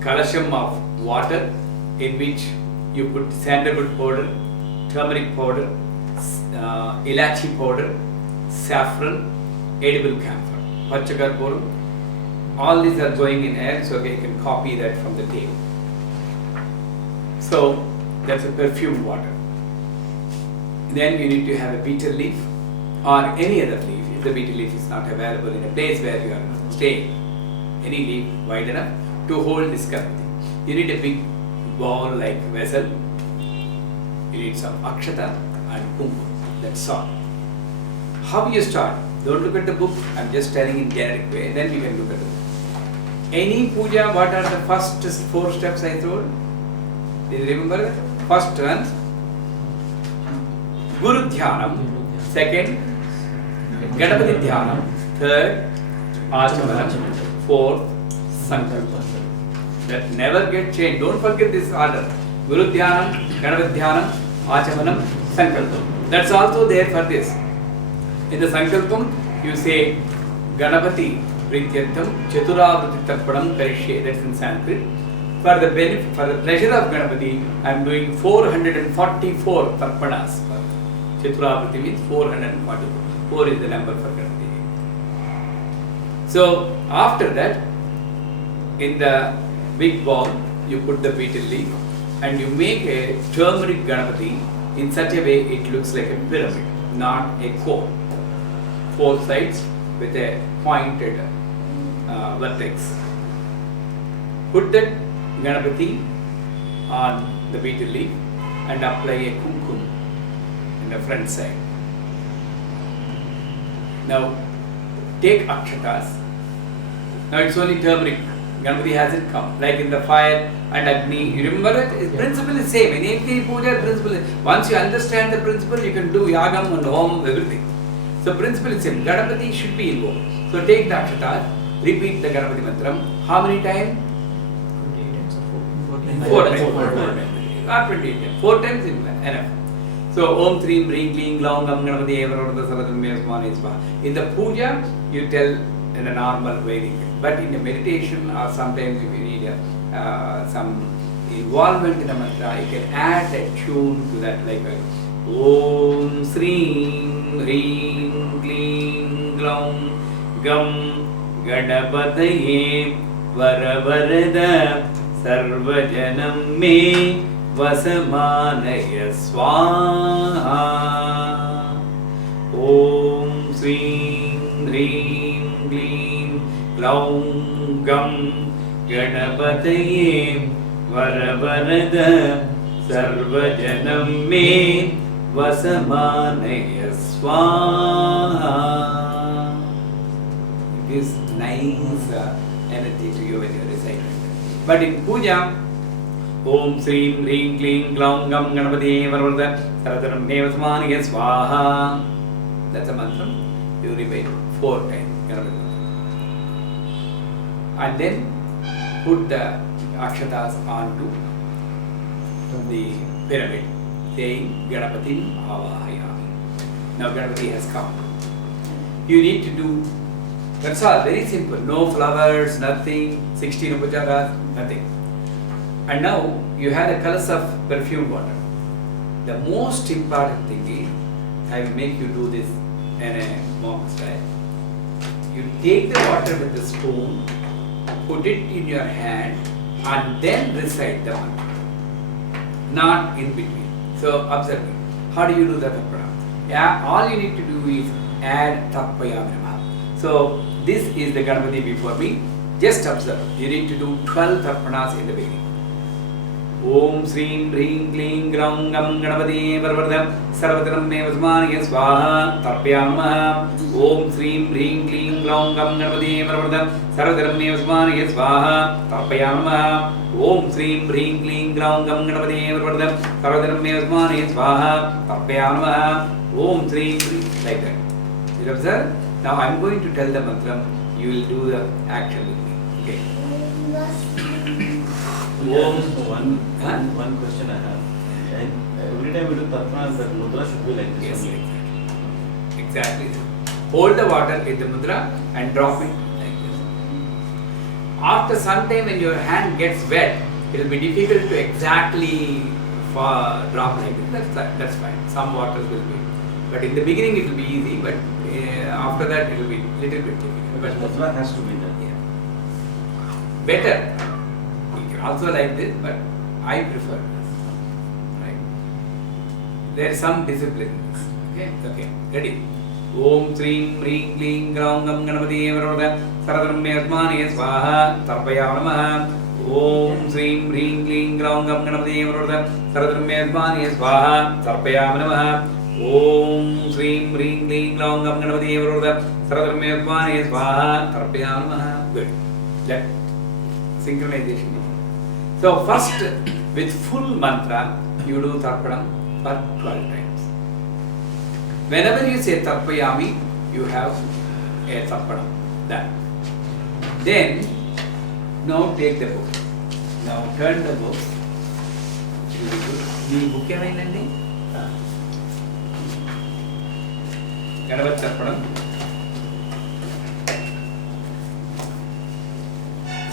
kalasham of water in which you put sandalwood powder, turmeric powder, ilachi powder, saffron, edible camphor, pachakarpuram. All these are going in air, so you can copy that from the table. So that's a perfumed water. Then you need to have a betel leaf or any other leaf. If the betel leaf is not available in a place where you are staying, any leaf wide enough to hold this Ganapati. You need a big bowl like vessel. You need some akshata and kumkum. That's all. How you start? Don't look at the book. I'm just telling in generic way. Then you can look at the book. Any puja, what are the first 4 steps I told? Do you remember that? First one, Guru Dhyanam. Second, Ganapati Dhyanam. Third, Achamanam. Fourth, Sankalpa. That never get changed. Don't forget this order. Guru Dhyanam, Ganapati Dhyanam, Achamanam, Sankalpam. That's also there for this. In the Sankalpam, you say Ganapati Prityartham Chaturavriti Tarpanam Karishye. That's in Sanskrit. For the benefit, for the pleasure of Ganapati, I am doing 444 Tarpanas. Chaturavriti means 444. 4 is the number for Ganapati. So after that, in the big bowl, you put the betel leaf and you make a turmeric Ganapati in such a way it looks like a pyramid, not a cone. 4 sides with a pointed vertex. Put that Ganapati on the betel leaf and apply a kumkum in the front side. Now take akshatas. Now it's only turmeric. Ganapati hasn't come. Like in the fire and Agni. You remember that? The principle is same. In any puja, principle is, once you understand the principle, you can do yagam and home, everything. So principle is same. Ganapati should be invoked. So take the akshatas, repeat the Ganapati mantram. How many times? 4 times. Not 28 times. 4 times is enough. So Om Trim Bring Kling Glaum Gam Ganapati Evarodha Saradam Mesman. In the puja, you tell in a normal way. But in a meditation or sometimes if you need some involvement in a mantra, you can add a tune to that like Om Srim Hrim Kling Glaum Gam Ganapataye Varavarada Sarvajanam Me Vasamanaya Swaha Om Srim Hrim Kling Glaum Gam Ganapataye Varavarada Sarvajanam Me Vasamanaya Swaha. It gives nice energy to you when you recite it. But in puja, Om Srim Hrim Kling Glaum Gam Ganapataye Varavarada Sarvajanam Me Vasamanaya Swaha. That's a mantra. you repeat 4 times Ganapati mantra. And then put the akshatas onto the pyramid, saying Ganapati Avahayami. Now Ganapati has come. You need to do, that's all, very simple. No flowers, nothing, 16 upacharas, nothing. And now you had a colors of perfumed water. The most important thing is, I will make you do this in a monk style. You take the water with the spoon, put it in your hand, and then recite the mantra. Not in between. So observe it. How do you do the tarpana? Yeah, all you need to do is add Tarpayami Namaha. So this is the Ganapati before me. Just observe. You need to do 12 tarpanas in the beginning. Om Srim Hrim Klim Gram Gam Ganapati Varvardham Sarvataram Mevasmaniya Swaha Tarpayamaha. Om Srim Hrim Klim Gram Gam Ganapati Varvardham Sarvataram Mevasmaniya Swaha Tarpayamaha. Om Srim Hrim Klim Gram Gam Ganapati Varvardham Sarvataram Mevasmaniya Swaha Tarpayamaha. Om Srim Hrim, like that. You observe? Now I am going to tell the mantra. You will do the action with me. Okay. One question I have. And every time we do tarpana, that mudra should be like this. Yes, only. exactly. Hold the water in the mudra and drop it like this. After some time, when your hand gets wet, it will be difficult to exactly drop like this. That's fine. Some waters will be. But in the beginning, it will be easy. But after that, it will be little bit difficult. But mudra has to be there. Yeah. Better. You can also like this, but I prefer this. Right? There is some discipline in this. Okay? Okay. Ready? Om Srim Hrim Klim Gram Gam Ganapati Varvardha Sarvataram Mevasmaniya Swaha Tarpayamaha. Om Srim Hrim Klim Gram Gam Ganapati Varvardha Sarvataram Mevasmaniya Swaha Tarpayamaha. Om Srim Hrim Klim Gram Gam Ganapati Varvardha Sarvataram Mevasmaniya Swaha Tarpayamaha. Good. That synchronization. So first, with full mantra, you do tarpanam for 12 times. Whenever you say tarpayami, you have a tarpanam. Done. Then, now take the book. Now turn the book. The book ఏమైందండి? గణపతి తర్పణం.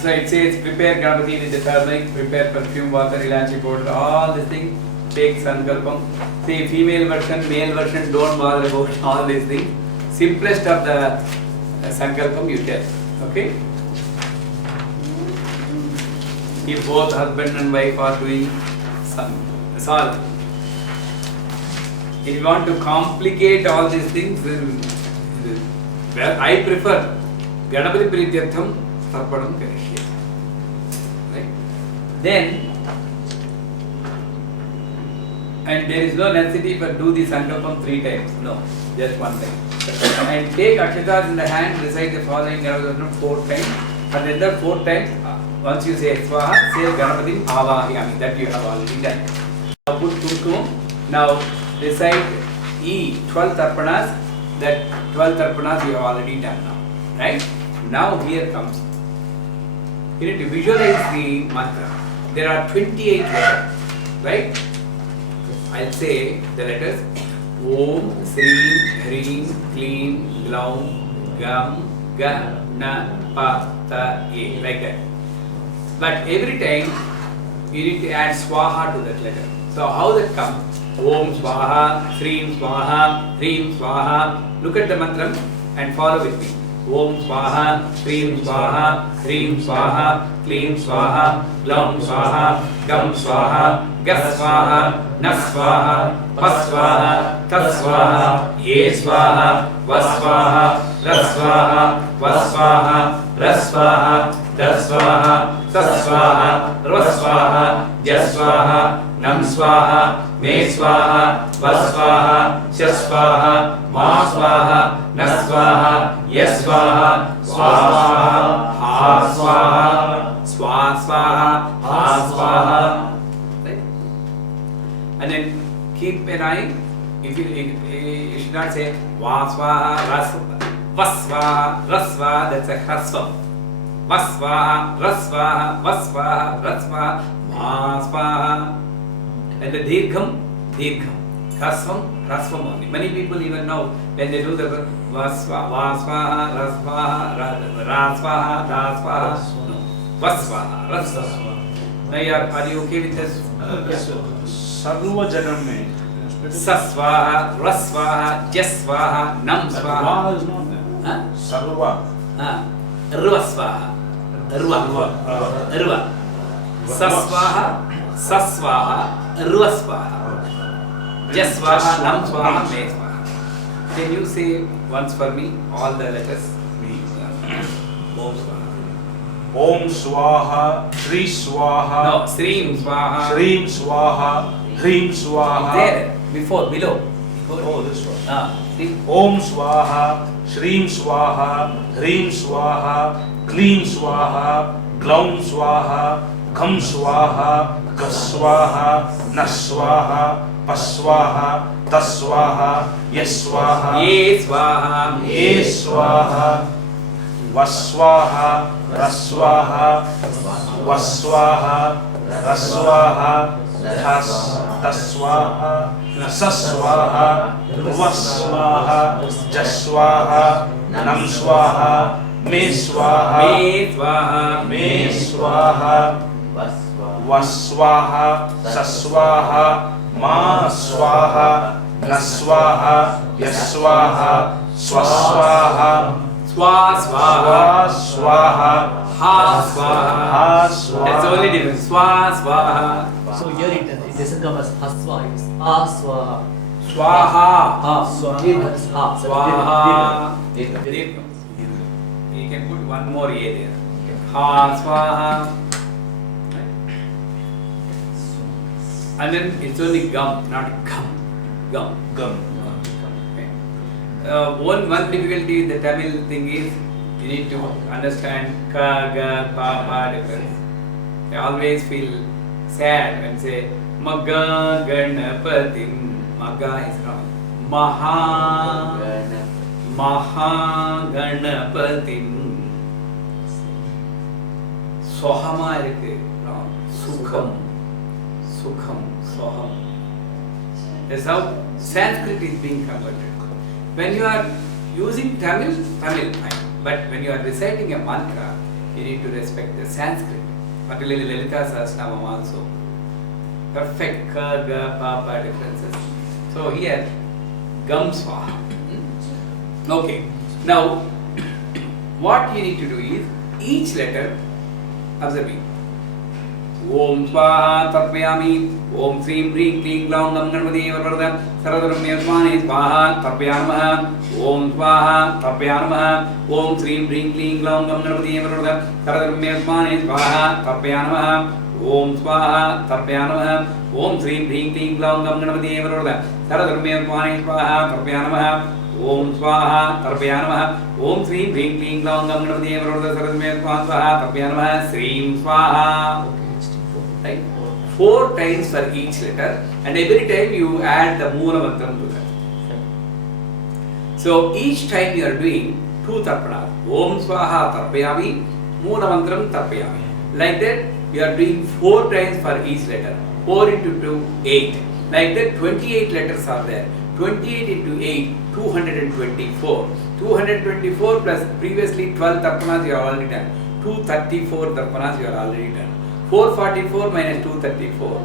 So it says prepare Ganapati with the turmeric, prepare perfume water, ilachi powder, all these things. Take sankalpam. See female version, male version, don't bother about all these things. Simplest of the sankalpam you tell. Okay? If both husband and wife are doing solve. If you want to complicate all these things, well, I prefer Ganapati Prityartham Tarpanam Karishye. Right? Then, and there is no necessity for do the sankalpam 3 times. No, just 1 time. And take akshatas in the hand, recite the following Ganapati 4 times. And then the 4 times, once you say Swaha, say Ganapati Avahayami. That you have already done. Now put Kumkum. Now recite 12 tarpanas. That 12 tarpanas you have already done now. Right? Now here comes. You need to visualize the mantra. There are 28 letters. Right? I'll say the letters Om Srim Hrim Klim Glaum Gam Ganapataye, like that. But every time you need to add Swaha to that letter. So how that comes? Om Swaha, Srim Swaha, Hrim Swaha. Look at the mantra and follow with me. Om Swaha, Srim Swaha, Hrim Swaha, Klim Swaha, Glaum Swaha, Gam Swaha, Gas Swaha, Nas Swaha, Pas Swaha, Tas Swaha, Ye Swaha, Vas Swaha, Ras Swaha, Vas Swaha, Ras Swaha, Das Swaha, Tas Swaha, Ras Swaha, Jas Swaha, Nam Swaha, Me Swaha, Vas Swaha, Shas Swaha, Ma Swaha, Nas Swaha, Yes Swaha, Swaha, Ha Swaha, Swaha, Swaha, Ha Swaha. Right? And then keep an eye if you should not say Vasvaha, Vasvaha, Rasvaha, that's a Hrasvam. Vasvaha, Rasvaha, Vasvaha, Rasvaha, Vasvaha. And the Dirgham, Hrasvam only. Many people even know when they do the Vasvaha, Rasvaha, Rasvaha, Rasvaha. No. Vasvaha, Rasvaha. Now are you okay with this? सर्व जन्म में Sasvaha, Rasvaha, Jasvaha, Namsvaha. is not there. Huh? Sarva. Rvasvaha. Rva. Sasvaha, Sasvaha, Rvasvaha. Jasvaha, Namsvaha, Mesvaha. Can you say once for me all the letters? Om Swaha, Shri Swaha, No, Srim Swaha. Shrim Swaha, Hrim Swaha. There, before, below. Oh, this one. See? Om Swaha, Shrim Swaha, Hrim Swaha, Klim Swaha, Glaum Swaha, Kham Swaha, Gaswaha, Naswaha, Paswaha, Taswaha, Yaswaha, Ye Swaha. Ye Swaha, Vaswaha, Raswaha, Vaswaha, Raswaha, Taswaha, Saswaha, Vaswaha, Jaswaha, Namswaha, Meswaha, Me Swaha. Me Swaha, Vaswaha, Saswaha, Ma Swaha, Naswaha, Yaswaha, Swaswaha, Swa Swaha. Swaha, Ha Swaha. Ha That's the Swaha. only difference. Swa Swaha. So here it doesn't come as Haswa, it's Aswaha. Swaha. Ha. Dirgha is Ha. Swaha. Dirgha. Dirgham. You can put one more A there. Ha Swaha. And then it's only gum, not gum. Gum. Gum. Okay. One difficulty with the Tamil thing is you need to understand ka, ga, pa, pa difference. I always feel sad when say Maga Ganapatim. Maga is wrong. Maha Ganapatim. Sohama irukku. Wrong. Sukham. Soham. That's how Sanskrit is being converted. When you are using Tamil, fine. But when you are reciting a mantra, you need to respect the Sanskrit. Particularly Lalita Sahasranamam also. Perfect ka, ga, pa, pa differences. So here, gam swaha. Okay. Now, what you need to do is, each letter, observe it. Om Swaha Tarpayami, Om Srim Hrim Klim Glaum Gam Ganapati Varvardha, Saradaramya Swani Swaha Tarpayamaha, Om Swaha Tarpayamaha, Om Srim Hrim Klim Glaum Gam Ganapati Varvardha, Saradaramya Swani Swaha Tarpayamaha, Om Swaha Tarpayamaha, Om Srim Hrim Klim Glaum Gam Ganapati Varvardha, Saradaramya Swani Swaha Tarpayamaha, Om Swaha Tarpayamaha, Om Srim Hrim Klim Glaum Gam Ganapati Varvardha, Saradaramya Swani Swaha Tarpayamaha, Srim Swaha. Right? 4 times for each letter, and every time you add the Moola Mantram to that. So each time you are doing 2 Tarpanas. Om Swaha Tarpayami, Moola Mantram Tarpayami. Like that, you are doing 4 times for each letter. 4 into 2, 8. Like that, 28 letters are there. 28 into 8, 224. 224 plus previously 12 Tarpanas you have already done. 234 Tarpanas you have already done. 444 minus 234,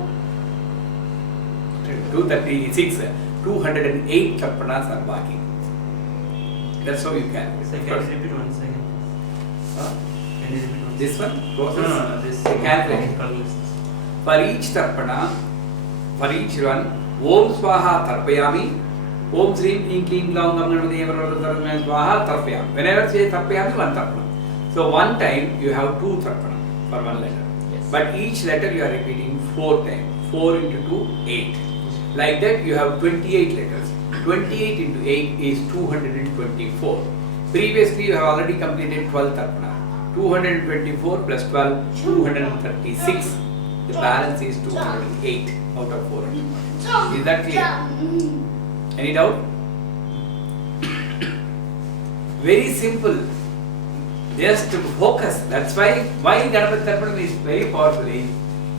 236, 208 Tarpanas are baki. That's how you can. Can you repeat once again? Can you repeat once? This one? No, this Calculate. For each Tarpana, for each one, Om Swaha Tarpayami, Om Srim Klim Klim Glaum Gam Ganapati Varvardha Swaha Tarpayami. Whenever say Tarpayami, 1 Tarpana. So one time you have 2 Tarpana for one letter. But each letter you are repeating 4 times. 4 into 2, 8. Like that you have 28 letters. 28 into 8 is 224. Previously you have already completed 12 Tarpana. 224 plus 12, 236. The balance is 208 out of 400. Is that clear? Any doubt? Very simple. Just focus. That's why Ganapati Tarpanam is very powerful. You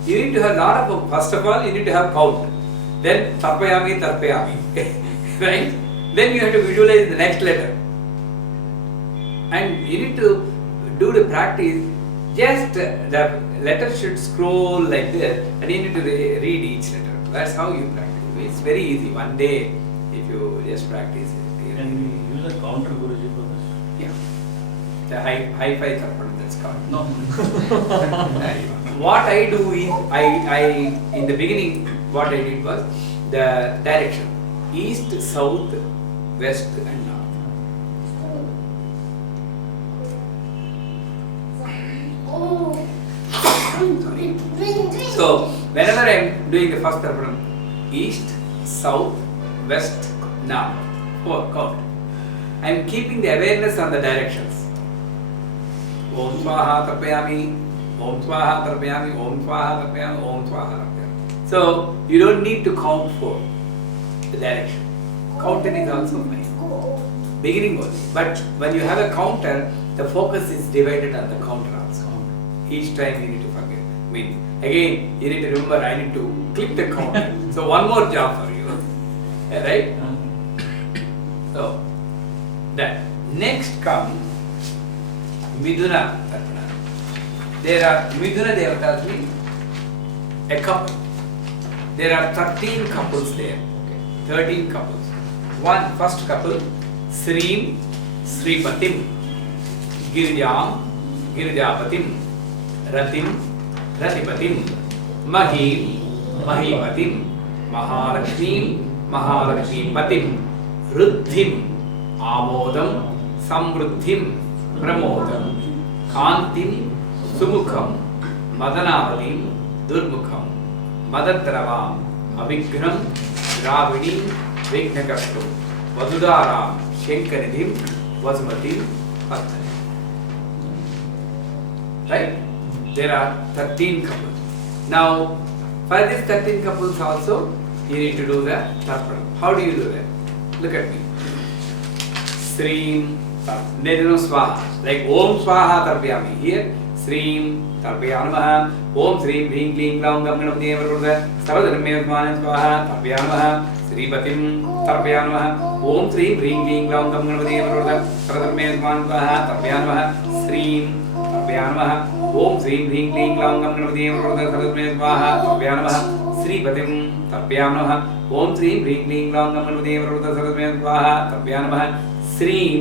need to have a lot of, first of all, you need to have count. Then Tarpayami, right? Then you have to visualize the next letter. And you need to do the practice. Just the letter should scroll like this, and you need to read each letter. That's how you practice. It's very easy. One day, if you just practice it. Can we use a counter Guruji for this? Yeah. The hi-fi Tarpanam, that's called. No. What I do is, I in the beginning, what I did was the direction: east, south, west, and north. Sorry. So whenever I am doing the first Tarpanam, east, south, west, north, four count. I am keeping the awareness on the directions. Om Swaha Tarpayami, Om Swaha Tarpayami, Om Swaha Tarpayami, Om Swaha Tarpayami. So you don't need to count for the direction. Counter is also fine. Beginning only. But when you have a counter, the focus is divided on the counter also. Each time you need to forget. I mean, again, you need to remember, I need to click the counter. So one more job for you. Right? So, that. Next comes Miduna Tarpana. There are Miduna Devatas means a couple. There are 13 couples there. 13 couples. One first couple, Sreem, Sripatim, Girijam, Girijapatim, Ratim, Ratipatim, Mahim, Mahipatim, Mahalakshmi, Mahalakshmipatim, Ruddhim, Amodam, Samruddhim, Pramodam, Kantim, Sumukham, Madanavadim, Durmukham, Madatravam, Avighram, Dravidim, Vignakastru, Vadudaram, Shankaridhim, Vasumatim, Pathanim. Right? There are 13 couples. Now, for these 13 couples also, you need to do the Tarpanam. How do you do that? Look at me. Sreem, there is no Swaha. Like Om Swaha Tarpayami. Here, Sreem, Tarpayanamaha, Om Sreem, Hring, Kling, Klam, Gam, Ganapati, Varvurda, Sarvadharmyasman Swaha, Tarpayanamaha, Sripatim, Tarpayanamaha, Om Sreem, Hring, Kling, Klam, Gam, Ganapati, Varvurda, Sarvadharmyasman Swaha, Tarpayanamaha, Sreem, Tarpayanamaha, Om Sreem, Hring, Kling, Klam, Gam, Ganapati, Varvurda, Sarvadharmyasman Swaha, Tarpayanamaha, Sripatim, Tarpayanamaha, Om Sreem, Hring, Kling, Klam, Gam, Ganapati, Varvurda, Sarvadharmyasman Swaha, Tarpayanamaha, Sreem,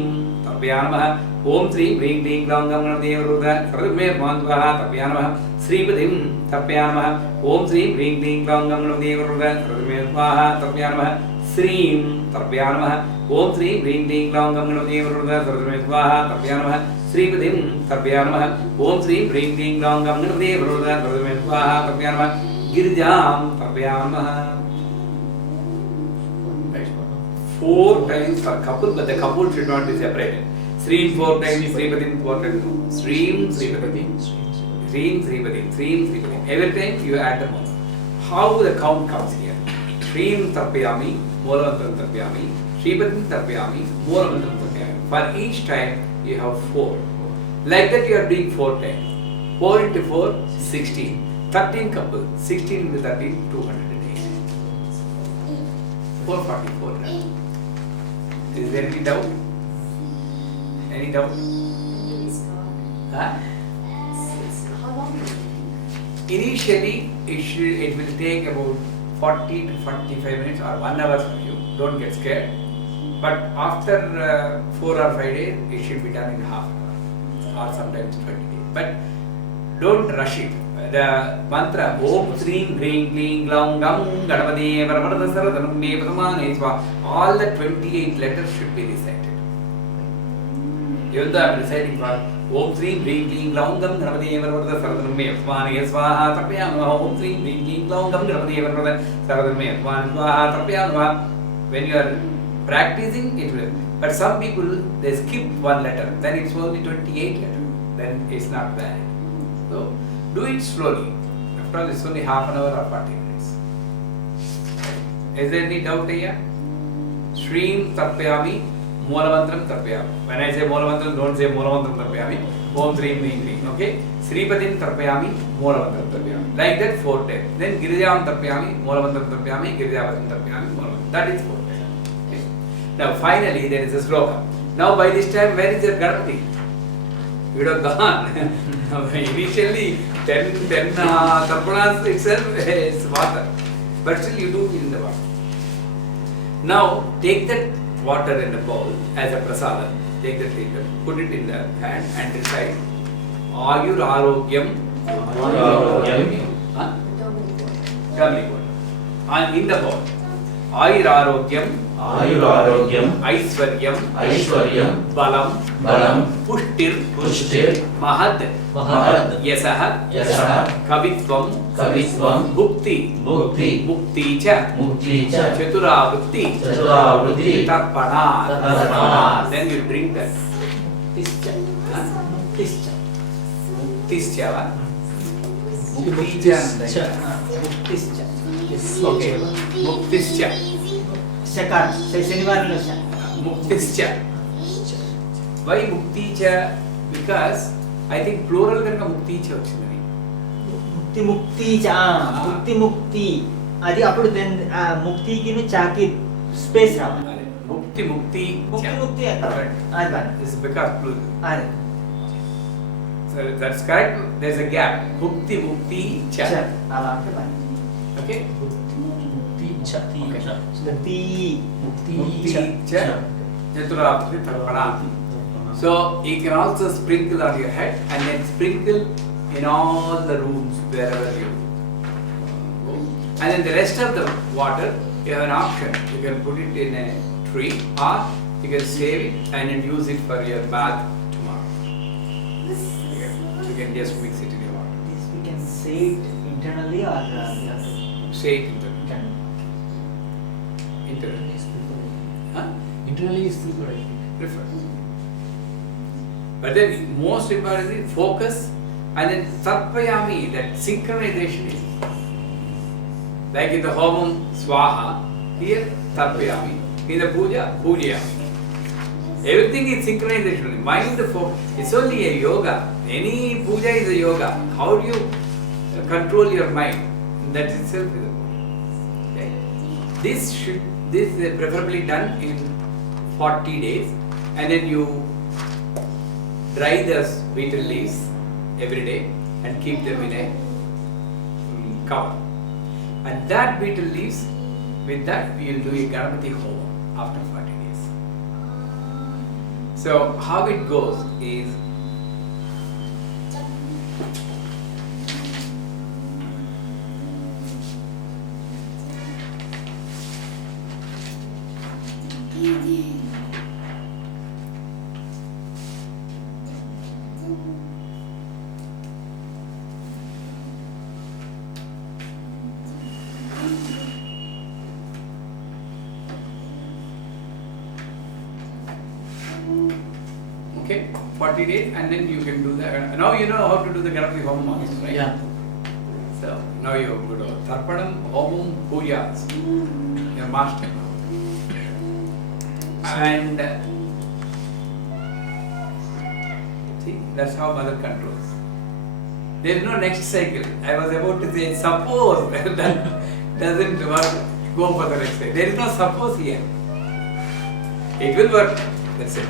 Tarpayanamaha, Om Sreem, Hring, Kling, Klam, Gam, Ganapati, Varvurda, Sarvadharmyasman Swaha, Tarpayanamaha, Sripatim, Tarpayanamaha, Om Sreem, Hring, Kling, Klam, Gam, Ganapati, Varvurda, Sarvadharmyasman Swaha, Tarpayanamaha, Sreem, Tarpayanamaha, Om Sreem, Hring, Kling, Klam, Gam, Ganapati, Varvurda, Sarvadharmyasman Swaha, Tarpayanamaha, Sripatim, Tarpayanamaha, Om Sreem, Hring, Kling, Klam, Gam, Ganapati, Varvurda, Sarvadharmyasman Swaha, Tarpayanamaha, Girijam, Tarpayanamaha. 4 times per couple, but the couple should not be separated. Sreem 4 times, Sripatim 4 times. Sreem, Sripatim, Sreem, Sripatim, Sreem, Sripatim. Every time you add them on. How the count comes here? Sreem Tarpayami, Moolamantram Tarpayami, Sripatim Tarpayami, Moolamantram Tarpayami. For each time you have 4. Like that you are doing 4 times. 4 into 4, 16. 13 couple, 16 into 13, 208. 444, right? Is there any doubt? Any doubt? Huh? How long will it be? Initially, it will take about 40 to 45 minutes or 1 hour for you. Don't get scared. But after 4 or 5 days, it should be done in half an hour or sometimes 20 days. But don't rush it. The mantra Om Sreem Hring Kling Klam Gam Ganapati Varvurda Sarvadharmyasman Swaha, all the 28 letters should be recited. Even though I am reciting for Om Sreem Hring Kling Klam Gam Ganapati Varvurda Sarvadharmyasman Swaha Tarpayamaha, Om Sreem Hring Kling Klam Gam Ganapati Varvurda Sarvadharmyasman Swaha Tarpayamaha. When you are practicing, it will. But some people, they skip 1 letter, then it's only 28 letters. Then it's not valid. So do it slowly. After all, it's only half an hour or 40 minutes. Is there any doubt here? Shreem Tarpayami, Moolamantram Tarpayami. When I say Moolamantram, don't say Moolamantram Tarpayami. Om Shreem Hreem Hreem. Okay? Sripatim Tarpayami, Moolamantram Tarpayami. Like that 4 times. Then Girijam Tarpayami, Moolamantram Tarpayami, Girijapatim Tarpayami, Moolamantram. That is 4 times. Okay? Now finally there is a sloka. Now by this time, where is your Ganapati? You would have gone. Initially, 10 tarpanas itself is water. But still you do in the water. Now take that water in the bowl as a prasada. Take that liquor, put it in the hand and recite Ayur Arogyam. Huh? Turmeric water. And in the bowl. Ayur Arogyam. Aishwaryam. Balam. Pushtir. Mahad. Yasah. Kavitvam. Bhukti. Mukti cha. Chaturavrutti. Tarpana. Then you drink that. Muktischa. Okay. Muktischa. Muktischa. Why Mukticha? Because I think plural kanaka Mukticha vachindani. ముక్తి అది అప్పుడు then ముక్తికి చాకి space రావాలి Mukti. ముక్తి Right. This is because plural. So that's correct. There's a gap. Mukti cha. అలా అంటే Okay. Mukti cha. ముక్తి Mukti cha. Chaturavrutti Tarpana. So you can also sprinkle on your head and then sprinkle in all the rooms wherever you go. And then the rest of the water, you have an option. You can put it in a tree or you can save it and then use it for your bath tomorrow. You can just mix it in your water. This we can say it internally or we have to Say it internally. Huh? Internally is preferred. Prefer. But then most importantly, focus and then Tarpayami, that synchronization is like in the Homam Swaha, here Tarpayami, in the Puja, Pujayami. Everything is synchronization. Mind the focus. It's only a yoga. Any puja is a yoga. How do you control your mind? That itself is a puja. Okay. This is preferably done in 40 days and then you dry the betel leaves every day and keep them in a cover. And that betel leaves, with that we will do a Ganapati Homa after 40 days. So how it goes is okay, 40 days and then you can do that. Now you know how to do the Ganapati Homa, right? Yeah. So now you go to Tarpanam, Homam, Pujas, your master. And see, that's how mother controls. There is no next cycle. I was about to say, suppose that doesn't work, go for the next cycle. There is no suppose here. It will work. That's it.